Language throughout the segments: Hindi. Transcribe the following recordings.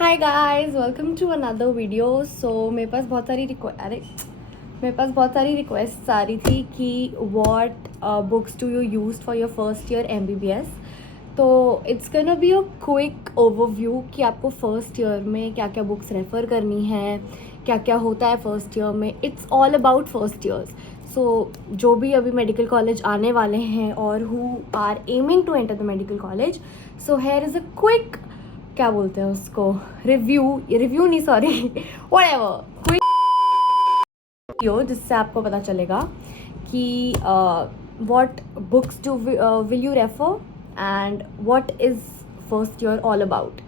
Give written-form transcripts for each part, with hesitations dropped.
Hi guys, welcome to another video. So मेरे पास बहुत सारी रिक्वेस्ट आ रही थी कि what books do you use for your first year MBBS। तो it's gonna be a quick overview कि आपको फर्स्ट ईयर में क्या क्या बुक्स रेफ़र करनी है, क्या क्या होता है फर्स्ट ईयर में। It's all about first years. So जो भी अभी मेडिकल कॉलेज आने वाले हैं और who are aiming to enter the medical college, so here is a quick, क्या बोलते हैं उसको, रिव्यू नहीं, सॉरी, व्हाटएवर, क्विक वीडियो जिससे आपको पता चलेगा कि what books do will you refer and what is first year all about.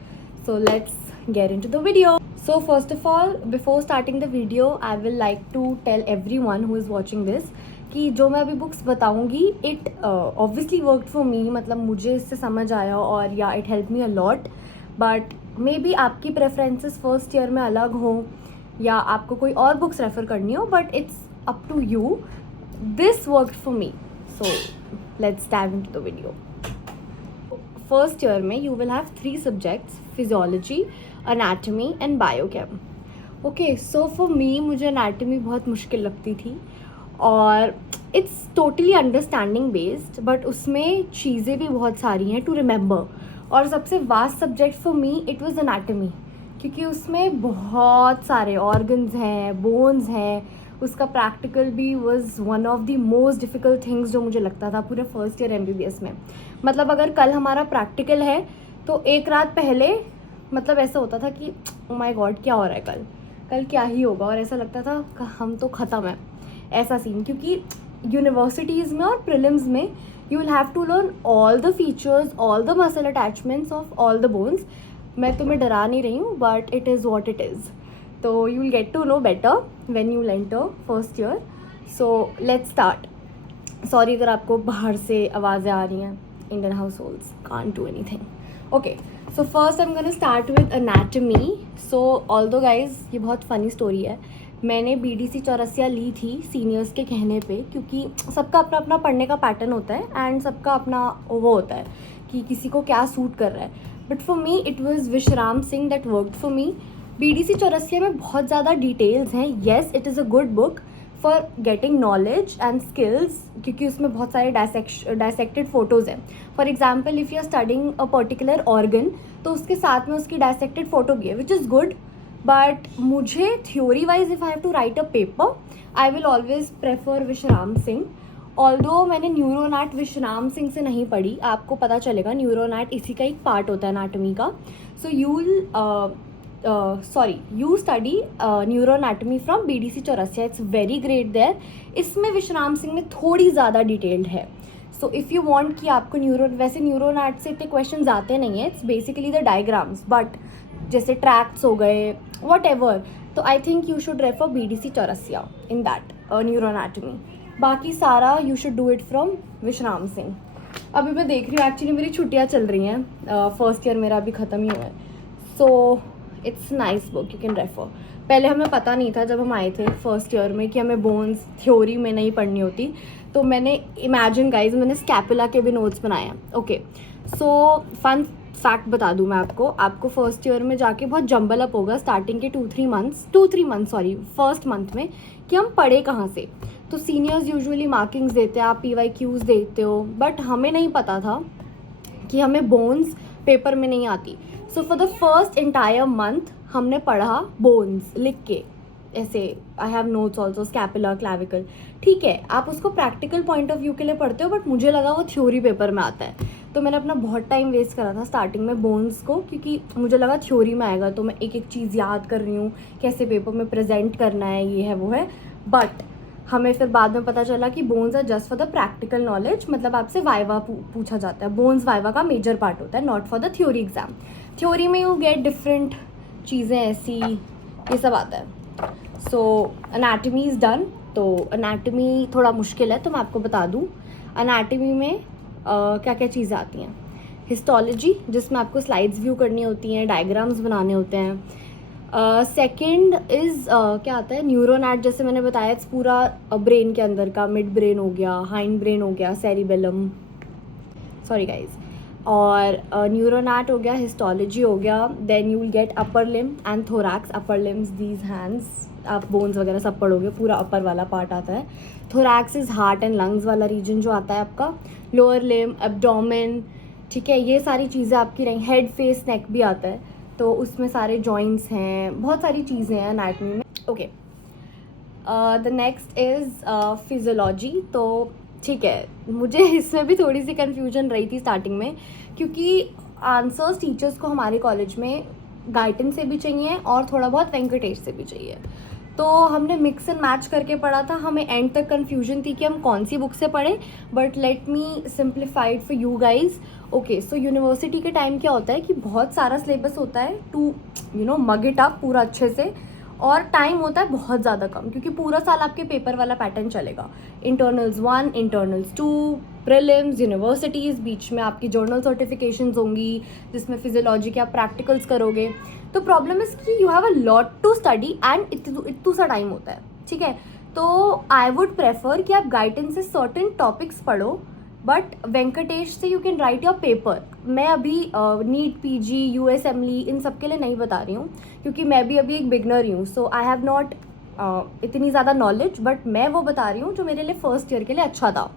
So let's get into the video. So first of all, before starting the video, I will like to tell everyone who is watching this कि जो मैं अभी बुक्स बताऊंगी इट ऑब्वियसली वर्कड फॉर मी, मतलब मुझे इससे समझ आया और या it help me a lot. But may be आपकी प्रेफरेंसेस फर्स्ट ईयर में अलग हो या आपको कोई और बुक्स रेफ़र करनी हो, but it's up to you. This worked for me, so let's dive into the video. First year में you will have 3 subjects: physiology, anatomy and biochem. Okay, so for me मुझे अनाटमी बहुत मुश्किल लगती थी और it's totally understanding based, but उसमें चीज़ें भी बहुत सारी हैं टू रिमेंबर. और सबसे vast subject for me it was anatomy, क्योंकि उसमें बहुत सारे ऑर्गन्स हैं, बोन्स हैं. उसका प्रैक्टिकल भी was one of the most difficult things जो मुझे लगता था पूरे फर्स्ट ईयर MBBS में. मतलब अगर कल हमारा प्रैक्टिकल है तो एक रात पहले मतलब ऐसा होता था कि ओ माय गॉड क्या हो रहा है, कल क्या ही होगा, और ऐसा लगता था हम तो ख़त्म है, ऐसा सीन. क्योंकि यूनिवर्सिटीज़ में और प्रीलिम्स में you will have to learn all the features, all the muscle attachments of all the bones. मैं तुम्हें डरा नहीं रही हूँ, but it is what it is. तो you will get to know better when you enter first year. So let's start. Sorry अगर आपको बाहर से आवाज़ें आ रही हैं. Indian households can't do anything. Okay, so first I'm gonna start with anatomy. So although guys ये बहुत फ़नी स्टोरी है, मैंने BDC चौरसिया ली थी सीनियर्स के कहने पे, क्योंकि सबका अपना अपना पढ़ने का पैटर्न होता है एंड सबका अपना वो होता है कि किसी को क्या सूट कर रहा है. But for me it was Vishram Singh that worked for me. BDC Chaurasia में बहुत ज़्यादा डिटेल्स हैं. Yes, it is a good book for getting knowledge and skills, क्योंकि उसमें बहुत सारे डायसेक्टेड फ़ोटोज़ हैं. For example if you are studying a particular organ तो उसके साथ में उसकी डायसेक्टेड फ़ोटो भी है, विच इज़ गुड. बट मुझे theory wise if I have to write a paper, I will always prefer विश्राम सिंह. ऑल्दो मैंने न्यूरोनैट विश्राम सिंह से नहीं पढ़ी, आपको पता चलेगा न्यूरोनैट इसी का एक पार्ट होता है एनाटमी का. So you study neuroanatomy from BDC Chaurasia. It's very great there. इसमें विश्राम सिंह में थोड़ी ज़्यादा डिटेल्ड है. सो इफ़ यू वांट कि आपको वैसे न्यूरोनैट से इतने क्वेश्चंस आते नहीं हैं, it's basically the diagrams, but जैसे ट्रैक्ट्स हो गए वट एवर, तो I think you should refer BDC Chaurasia in that neuroanatomy. बाकी सारा you should do it from Vishram Singh. अभी मैं देख रही हूँ एक्चुअली मेरी छुट्टियाँ चल रही हैं, फर्स्ट ईयर मेरा अभी ख़त्म ही हुआ है. So it's nice book, you can refer. पहले हमें पता नहीं था जब हम आए थे फर्स्ट ईयर में कि हमें बोन्स थ्योरी में नहीं पढ़नी होती. तो मैंने इमेजिन गाइज, मैंने स्कैपुला के भी नोट्स बनाए हैं. ओके, सो फन फैक्ट बता दूं मैं आपको फर्स्ट ईयर में जाके बहुत जंबल अप होगा स्टार्टिंग के 2-3 मंथ्स फर्स्ट मंथ में, कि हम पढ़े कहाँ से. तो सीनियर्स यूजुअली मार्किंग्स देते हैं, आप PYQs देते हो, बट हमें नहीं पता था कि हमें बोन्स पेपर में नहीं आती. So for the first entire month हमने पढ़ा बोन्स लिख के ऐसे. I have notes also, scapula, clavicle. ठीक है, आप उसको प्रैक्टिकल पॉइंट ऑफ व्यू के लिए पढ़ते हो, बट मुझे लगा वो थ्योरी पेपर में आता है. तो मैंने अपना बहुत टाइम वेस्ट करा था स्टार्टिंग में बोन्स को, क्योंकि मुझे लगा थ्योरी में आएगा तो मैं एक एक चीज़ याद कर रही हूँ, कैसे पेपर में प्रेजेंट करना है, ये है वो है. बट हमें फिर बाद में पता चला कि bones are just for the practical knowledge, मतलब आपसे वाइवा पूछा जाता है. बोन्स वाइवा का मेजर पार्ट होता है, not for the theory exam. Theory में यू गेट डिफरेंट चीज़ें ऐसी, ये सब आता है. So anatomy is done. तो अनाटमी थोड़ा मुश्किल है, तो मैं आपको बता दूँ अनाटमी में क्या क्या चीज़ें आती हैं. हिस्टोलॉजी, जिसमें आपको स्लाइड्स व्यू करनी होती हैं, डायग्राम्स बनाने होते हैं. सेकेंड इज़ क्या आता है, न्यूरोनैट. जैसे मैंने बताया, इट्स पूरा ब्रेन के अंदर का, मिड ब्रेन हो गया, हाइंड ब्रेन हो गया, सेरिबेलम, सॉरी गाइज. और न्यूरोनैट हो गया, हिस्टोलॉजी हो गया, then you will get upper limb and thorax, upper limbs these hands, आप बोन्स वगैरह सब पढ़ोगे, पूरा अपर वाला पार्ट आता है। Thorax is heart and lungs वाला रीजन जो आता है आपका। लोअर लिम, एब्डोमेन, ठीक है, ये सारी चीज़ें आपकी रही। हेड, फेस, नेक भी आता है, तो उसमें सारे जॉइंट्स हैं, बहुत सारी चीज़ें हैं एनाटमी में। Okay, the next is physiology. तो ठीक है, मुझे इसमें भी थोड़ी सी कन्फ्यूजन रही थी स्टार्टिंग में, क्योंकि आंसर्स टीचर्स को हमारे कॉलेज में गाइटन से भी चाहिए और थोड़ा बहुत वेंकटेश से भी चाहिए। तो हमने मिक्स एंड मैच करके पढ़ा था, हमें एंड तक कन्फ्यूजन थी कि हम कौन सी बुक से पढ़ें, but let me simplified for you guys. Okay, so university के टाइम क्या होता है कि बहुत सारा सिलेबस होता है टू मग इट अप पूरा अच्छे से, और टाइम होता है बहुत ज़्यादा कम, क्योंकि पूरा साल आपके पेपर वाला पैटर्न चलेगा। इंटरनल्स 1, इंटरनल्स 2, प्रीलिम्स, यूनिवर्सिटीज़, बीच में आपकी जर्नल सर्टिफिकेशंस होंगी जिसमें फिजियोलॉजी के आप प्रैक्टिकल्स करोगे। तो प्रॉब्लम इज़ कि you have a lot to study and इतू सा टाइम होता है, ठीक है। तो आई वुड प्रेफर कि आप गाइडेंस से सर्टेन टॉपिक्स पढ़ो, बट वेंकटेश से you can write your paper. मैं अभी नीट, पीजी, यूएसएमली इन सब के लिए नहीं बता रही हूँ, क्योंकि मैं भी अभी एक बिगनर ही हूँ, सो आई हैव नॉट इतनी ज़्यादा नॉलेज, बट मैं वो बता रही हूँ जो मेरे लिए फर्स्ट ईयर के लिए अच्छा था।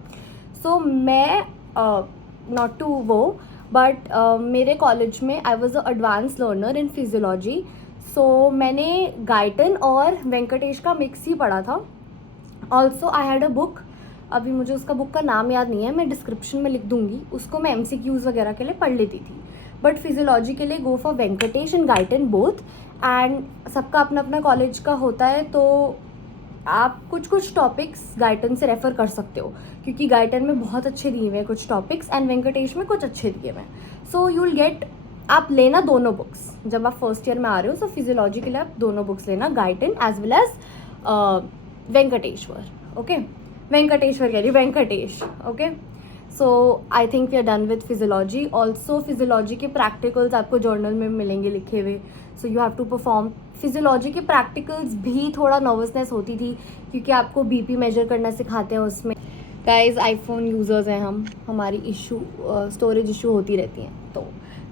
सो मैं नॉट टू वो, बट मेरे कॉलेज में I was a advance learner in physiology, so मैंने गाइटन और वेंकटेश का मिक्स ही पढ़ा था। Also I had a book, अभी मुझे उसका बुक का नाम याद नहीं है, मैं डिस्क्रिप्शन में लिख दूंगी, उसको मैं MCQs वगैरह के लिए पढ़ लेती थी। बट फिजियोलॉजी के लिए go for Venkatesh and Guyton both. And सबका अपना अपना कॉलेज का होता है, तो आप कुछ कुछ टॉपिक्स गाइटन से रेफ़र कर सकते हो, क्योंकि गाइटन में बहुत अच्छे दिए हुए हैं कुछ टॉपिक्स एंड वेंकटेश में कुछ अच्छे दिए हुए हैं। सो यू विल गेट, आप लेना दोनों बुक्स जब आप फर्स्ट ईयर में आ रहे हो। सो फिजियोलॉजी के लिए आप दोनों बुक्स लेना, Guyton as well as Venkateshwar. Okay, Venkateshwar कह रही, Venkatesh. Okay, so I think we are done with physiology. Also physiology के प्रैक्टिकल्स आपको जर्नल में मिलेंगे लिखे हुए, so you have to perform. Physiology के प्रैक्टिकल्स भी थोड़ा नर्वसनेस होती थी, क्योंकि आपको BP मेजर करना सिखाते हैं उसमें। गाइज, आईफोन यूज़र्स हैं हम, हमारी स्टोरेज इशू होती रहती हैं, तो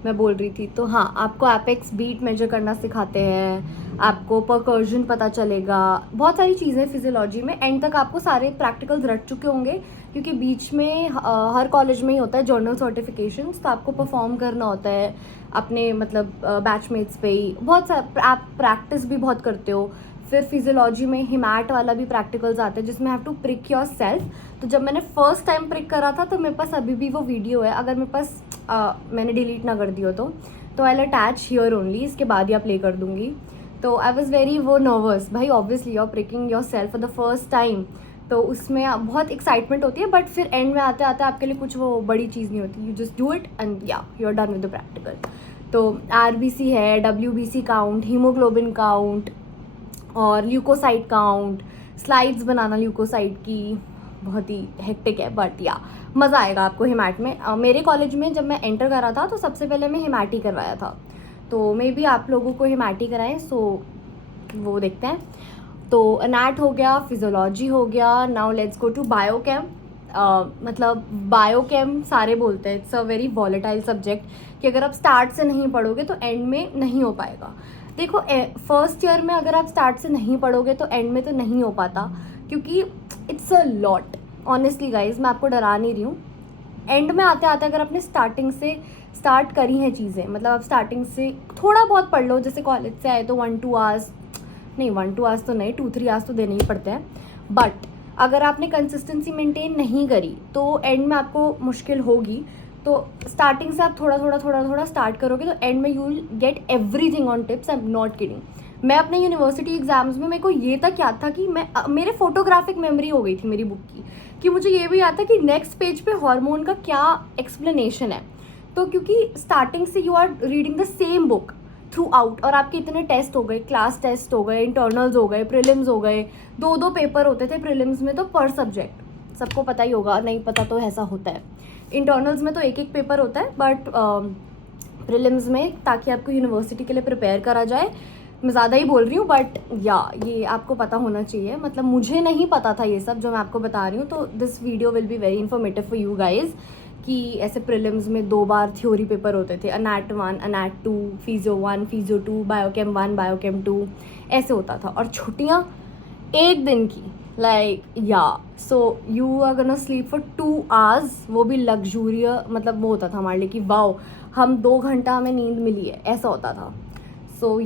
मैं बोल रही थी। तो हाँ, आपको एपेक्स बीट मेजर करना सिखाते हैं, आपको परकर्जन पता चलेगा, बहुत सारी चीज़ें फिजियोलॉजी में। एंड तक आपको सारे प्रैक्टिकल्स रट चुके होंगे, क्योंकि बीच में हर कॉलेज में ही होता है जर्नल सर्टिफिकेशंस, तो आपको परफॉर्म करना होता है अपने मतलब बैचमेट्स पे ही। बहुत सारा आप प्रैक्टिस भी बहुत करते हो। फिर फिजियोलॉजी में हिमैट वाला भी प्रैक्टिकल्स आते हैं, जिसमें have to prick yourself. तो जब मैंने फर्स्ट टाइम प्रिक करा था, तो मेरे पास अभी भी वो वीडियो है, अगर मेरे पास मैंने डिलीट ना कर दी हो तो I will attach here only, इसके बाद ही आप प्ले कर दूँगी। तो आई वॉज वेरी नर्वस भाई, obviously you are pricking yourself for the first time, तो उसमें बहुत एक्साइटमेंट होती है। बट फिर एंड में आते आते आपके लिए कुछ वो बड़ी चीज़ नहीं होती, you just do it and या you are done with the practical. तो RBC है, WBC काउंट, हीमोग्लोबिन काउंट और ल्यूकोसाइट काउंट, स्लाइड्स बनाना ल्यूकोसाइट की, बहुत ही हेक्टिक है, बट या मज़ा आएगा आपको हिमैट में। मेरे कॉलेज में जब मैं एंटर करा था, तो सबसे पहले मैं हिमैट ही करवाया था, तो मे बी आप लोगों को हिमैट ही कराएं, सो वो देखते हैं। तो अनैट हो गया, फिजियोलॉजी हो गया, now let's go to biochem. मतलब बायोकेम सारे बोलते हैं it's a very volatile subject, कि अगर आप स्टार्ट से नहीं पढ़ोगे तो एंड में नहीं हो पाएगा। देखो, फर्स्ट ईयर में अगर आप स्टार्ट से नहीं पढ़ोगे तो एंड में तो नहीं हो पाता, क्योंकि it's a lot. Honestly guys, मैं आपको डरा नहीं रही हूँ। एंड में आते आते अगर आपने स्टार्टिंग से स्टार्ट करी हैं चीज़ें, मतलब आप स्टार्टिंग से थोड़ा बहुत पढ़ लो, जैसे कॉलेज से आए तो 1-2 आवर्स नहीं, 1-2 आवर्स तो नहीं, 2-3 आवर्स तो देने ही पड़ते हैं। बट अगर आपने कंसिस्टेंसी मेंटेन नहीं करी तो एंड में आपको मुश्किल होगी। तो स्टार्टिंग से आप थोड़ा थोड़ा स्टार्ट करोगे, तो एंड में you will get everything on tips. I am not kidding. मैं अपने यूनिवर्सिटी एग्जाम्स में, मेरे को ये तक याद था कि मेरे फोटोग्राफिक मेमोरी हो गई थी मेरी बुक की, कि मुझे ये भी याद था कि नेक्स्ट पेज पे हार्मोन का क्या एक्सप्लेनेशन है। तो क्योंकि स्टार्टिंग से you are reading the same book throughout, और आपके इतने टेस्ट हो गए, क्लास टेस्ट हो गए, इंटरनल्स हो गए, प्रीलिम्स हो गए, 2-2 पेपर होते थे प्रीलिम्स में तो पर सब्जेक्ट, सबको पता ही होगा, नहीं पता तो ऐसा होता है। इंटरनल्स में तो एक पेपर होता है, बट प्रीलिम्स में, ताकि आपको यूनिवर्सिटी के लिए प्रिपेयर करा जाए। मैं ज़्यादा ही बोल रही हूँ, बट या ये आपको पता होना चाहिए। मतलब मुझे नहीं पता था ये सब जो मैं आपको बता रही हूँ, तो this video will be very informative for you guys, कि ऐसे प्रीलिम्स में 2 बार थ्योरी पेपर होते थे, anat 1, anat 2, physio 1, physio 2, biochem 1, biochem 2, ऐसे होता था। और छुट्टियाँ 1 दिन की, like so you are gonna sleep for 2 hours, वो भी लग्जूरियस, मतलब वो होता था हमारे लिए कि वाओ हम 2 घंटा हमें नींद मिली है, ऐसा होता था। So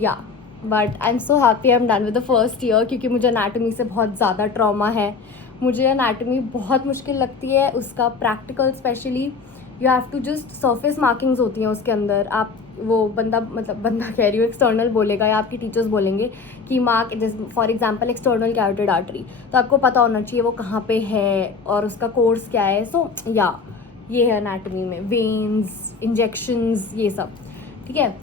but I am so happy I am done with the first year, क्योंकि मुझे एनाटॉमी से बहुत ज़्यादा ट्रॉमा है। मुझे एनाटॉमी बहुत मुश्किल लगती है, उसका practical specially you have to just surface markings होती हैं उसके अंदर। आप वो बंदा कह रही हूँ, एक्सटर्नल बोलेगा या आपके टीचर्स बोलेंगे कि मार्क, जैसे for example external carotid artery, तो आपको पता होना चाहिए वो कहाँ पे है और उसका कोर्स क्या है। सो ये है एनाटॉमी में, वेन्स, इंजेक्शंस, ये सब, ठीक है।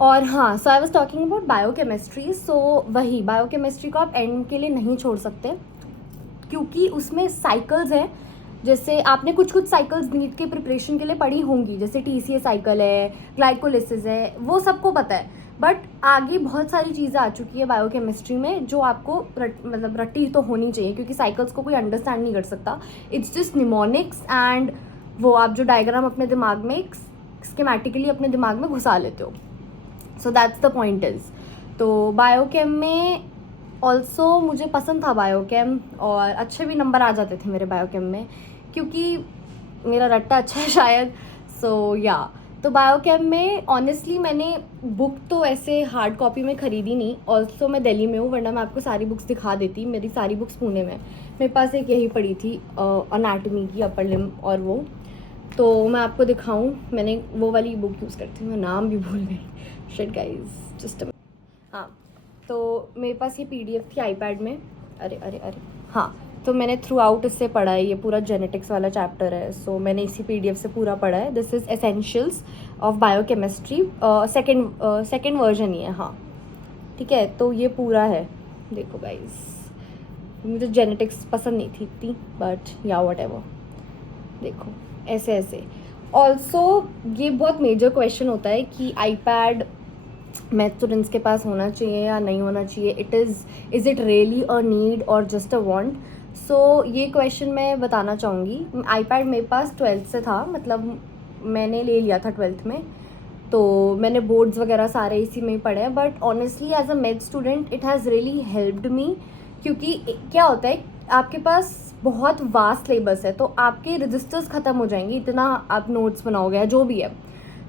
और हाँ, so I was talking about biochemistry. So वही बायोकेमिस्ट्री को आप एंड के लिए नहीं छोड़ सकते, क्योंकि उसमें साइकिल्स हैं। जैसे आपने कुछ साइकिल्स नीट के प्रिपरेशन के लिए पढ़ी होंगी, जैसे TCA साइकिल है, ग्लाइकोलिसिस है, वो सबको पता है। बट आगे बहुत सारी चीज़ें आ चुकी है बायोकेमिस्ट्री में जो आपको रट्टी तो होनी चाहिए, क्योंकि साइकिल्स को कोई अंडरस्टैंड नहीं कर सकता। इट्स जस्ट निमोनिक्स एंड वो आप जो डायग्राम अपने दिमाग में स्कीमेटिकली अपने दिमाग में घुसा लेते हो। So that's the point is. तो बायोकेम में ऑल्सो मुझे पसंद था बायोकेम, और अच्छे भी नंबर आ जाते थे मेरे बायोकेम में, क्योंकि मेरा रट्टा अच्छा है शायद। सो तो बायोकेम में ऑनेस्टली मैंने बुक तो ऐसे हार्ड कॉपी में ख़रीदी नहीं। ऑल्सो मैं दिल्ली में हूँ, वरना मैं आपको सारी बुक्स दिखा देती। मेरी सारी बुक्स पुणे में, मेरे पास एक यही पड़ी थी अनाटमी की, अपर लिम्ब, और वो तो मैं आपको दिखाऊं, मैंने वो वाली बुक यूज़ करती हूँ, मैं नाम भी भूल गई, शिट गाइस, जस्ट हाँ। तो मेरे पास ये PDF थी आईपैड में, अरे हाँ, तो मैंने थ्रू आउट इससे पढ़ा है, ये पूरा जेनेटिक्स वाला चैप्टर है। सो मैंने इसी PDF से पूरा पढ़ा है। This is essentials of biochemistry, second version ही है, हाँ, ठीक है। तो ये पूरा है, देखो गाइस, मुझे जेनेटिक्स पसंद नहीं थी इतनी, बट व्हाटएवर, देखो ऐसे। ऑल्सो ये बहुत मेजर क्वेश्चन होता है कि आईपैड मैथ स्टूडेंट्स के पास होना चाहिए या नहीं होना चाहिए। Is it really a need और जस्ट अ वांट। सो ये क्वेश्चन मैं बताना चाहूँगी। आईपैड मेरे पास 12th से था, मतलब मैंने ले लिया था 12th में, तो मैंने बोर्ड्स वगैरह सारे इसी में ही पढ़े हैं। But honestly as a math student it has really helped me, क्योंकि क्या होता है, आपके पास बहुत वास्ट सिलेबस है, तो आपके रजिस्टर्स ख़त्म हो जाएंगे, इतना आप नोट्स बनाओगे या जो भी है।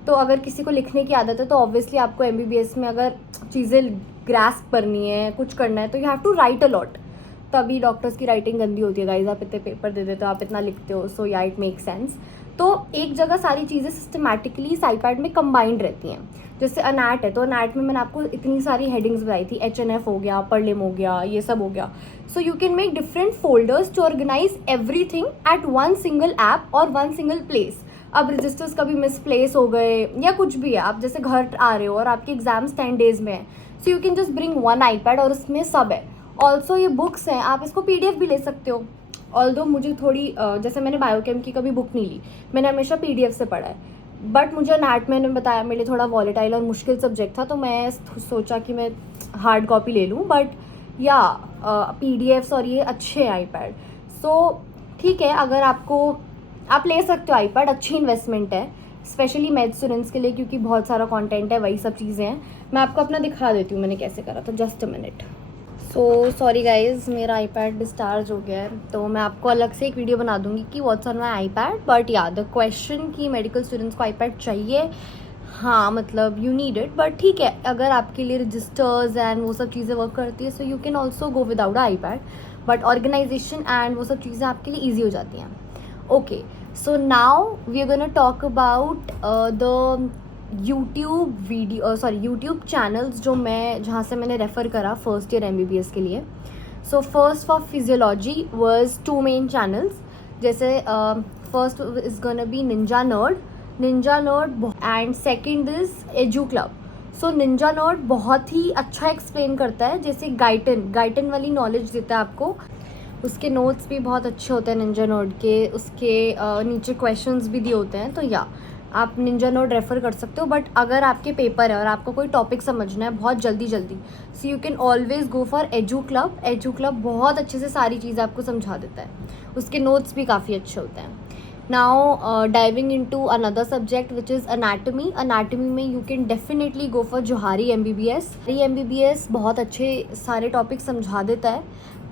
तो अगर किसी को लिखने की आदत है, तो ऑब्वियसली आपको MBBS में अगर चीज़ें ग्रास्प करनी है, कुछ करना है, तो you have to write a lot. तभी डॉक्टर्स की राइटिंग गंदी होती है गाइज, आप इतने पेपर दे देते हो, आप इतना लिखते हो। So it make sense. तो एक जगह सारी चीज़ें सिस्टमैटिकली इस आईपैड में कंबाइंड रहती हैं। जैसे अनैट है, तो अनैट में मैंने आपको इतनी सारी हेडिंग्स बताई थी, HNF हो गया, परलिम हो गया, ये सब हो गया। So you can make different folders to organize everything at one single app और वन सिंगल प्लेस। अब रजिस्टर्स कभी मिसप्लेस हो गए या कुछ भी है, आप जैसे घर आ रहे हो और आपके एग्जाम्स 10 डेज में है, so you can just bring one iPad और उसमें सब है। ऑल्सो ये बुक्स हैं, आप इसको PDF भी ले सकते हो। ऑल्दो मुझे थोड़ी जैसे मैंने बायोकेम की कभी बुक नहीं ली, मैंने हमेशा PDF से पढ़ा है। बट मुझे नैट मैंने बताया मेरे लिए थोड़ा वॉलेटाइल और मुश्किल सब्जेक्ट था, तो मैं सोचा कि मैं हार्ड कॉपी ले लूँ। बट PDFs और ये अच्छे आईपैड। सो ठीक है, अगर आप ले सकते हो आईपैड, अच्छी इन्वेस्टमेंट है स्पेशली मैथ स्टूडेंट्स के लिए, क्योंकि बहुत सारा कंटेंट है, वही सब चीज़ें हैं। मैं आपको अपना दिखा देती हूँ मैंने कैसे करा था, just a minute. So sorry guys, मेरा आईपैड डिस्चार्ज हो गया है, तो मैं आपको अलग से एक वीडियो बना दूंगी कि what's on my iPad. But the question कि मेडिकल स्टूडेंट्स को आईपैड चाहिए, हाँ, मतलब यू नीड इट। बट ठीक है, अगर आपके लिए रजिस्टर्स एंड वो सब चीज़ें वर्क करती है, so you can also go without iPad. But organization and वो सब चीज़ें आपके लिए ईजी हो जाती हैं। Okay, so now we are gonna talk about the YouTube channels जहाँ से मैंने रेफ़र करा फर्स्ट ईयर MBBS के लिए। So first for physiology was 2 main channels. जैसे first is gonna be ninja nerd and second is edu club. So ninja nerd बहुत ही अच्छा एक्सप्लेन करता है, जैसे गाइटन वाली नॉलेज देता है आपको। उसके नोट्स भी बहुत अच्छे होते हैं निंजा नर्ड के, उसके नीचे क्वेश्चंस भी दिए होते हैं। तो आप निंजा नोट रेफ़र कर सकते हो। बट अगर आपके पेपर है और आपको कोई टॉपिक समझना है बहुत जल्दी, सो you can always go for edu club बहुत अच्छे से सारी चीज़ें आपको समझा देता है, उसके नोट्स भी काफ़ी अच्छे होते हैं। Now diving into another subject which is anatomy. Anatomy में you can definitely go for Johari MBBS. ये MBBS बहुत अच्छे सारे टॉपिक समझा देता है.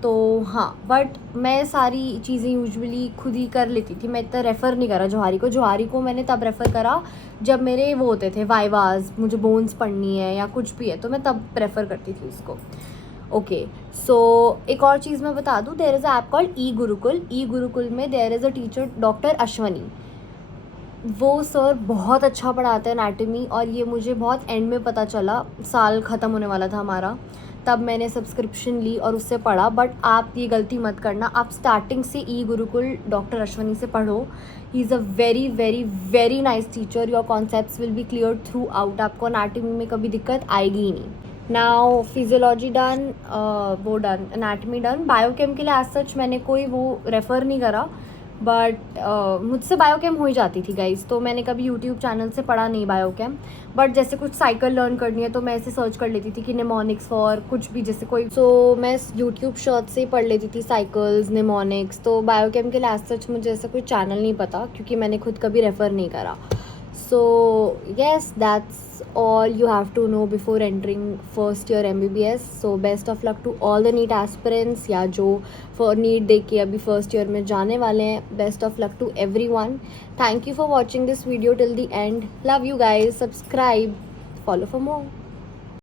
तो हाँ, बट मैं सारी चीज़ें यूजुअली खुद ही कर लेती थी. मैं इतना रेफ़र नहीं करा जोहारी को. जोहारी को मैंने तब रेफ़र करा जब मेरे वो होते थे वाइवाज, मुझे बोन्स पढ़नी है या कुछ भी है, तो मैं तब प्रेफर करती थी उसको. ओके, सो एक और चीज़ मैं बता दूँ, there is a app called e Gurukul. E Gurukul में there is a teacher doctor Ashwani. वो सर बहुत अच्छा पढ़ाते हैं एनाटमी, और ये मुझे बहुत एंड में पता चला, साल ख़त्म होने वाला था हमारा, तब मैंने सब्सक्रिप्शन ली और उससे पढ़ा. बट आप ये गलती मत करना, आप स्टार्टिंग से ई गुरुकुल डॉक्टर अश्वनी से पढ़ो. He is a very very very nice teacher. Your concepts will be clear through out. आपको एनाटमी में कभी दिक्कत आएगी ही नहीं. नाउ फिजियोलॉजी डन, वो डन, एनाटमी डन. बायोकेम के लिए एज सच मैंने कोई वो रेफ़र नहीं करा, बट मुझसे बायोकेम हो ही जाती थी गाइज, तो मैंने कभी यूट्यूब चैनल से पढ़ा नहीं बायोकेम. बट जैसे कुछ साइकिल लर्न करनी है तो मैं ऐसे सर्च कर लेती थी कि निमोनिक्स फॉर कुछ भी, जैसे कोई, सो मैं यूट्यूब शॉर्ट से ही पढ़ लेती थी साइकिल्स, निमोनिक्स. तो बायोकेम के लिए एज सच मुझे ऐसा कोई चैनल नहीं पता, क्योंकि मैंने खुद कभी रेफ़र नहीं करा. So yes, that's all you have to know before entering first year MBBS. So best of luck to all the NEET aspirants या जो for NEET दे के अभी first year में जाने वाले हैं. Best of luck to everyone. Thank you for watching this video till the end. Love you guys. Subscribe. Follow for more.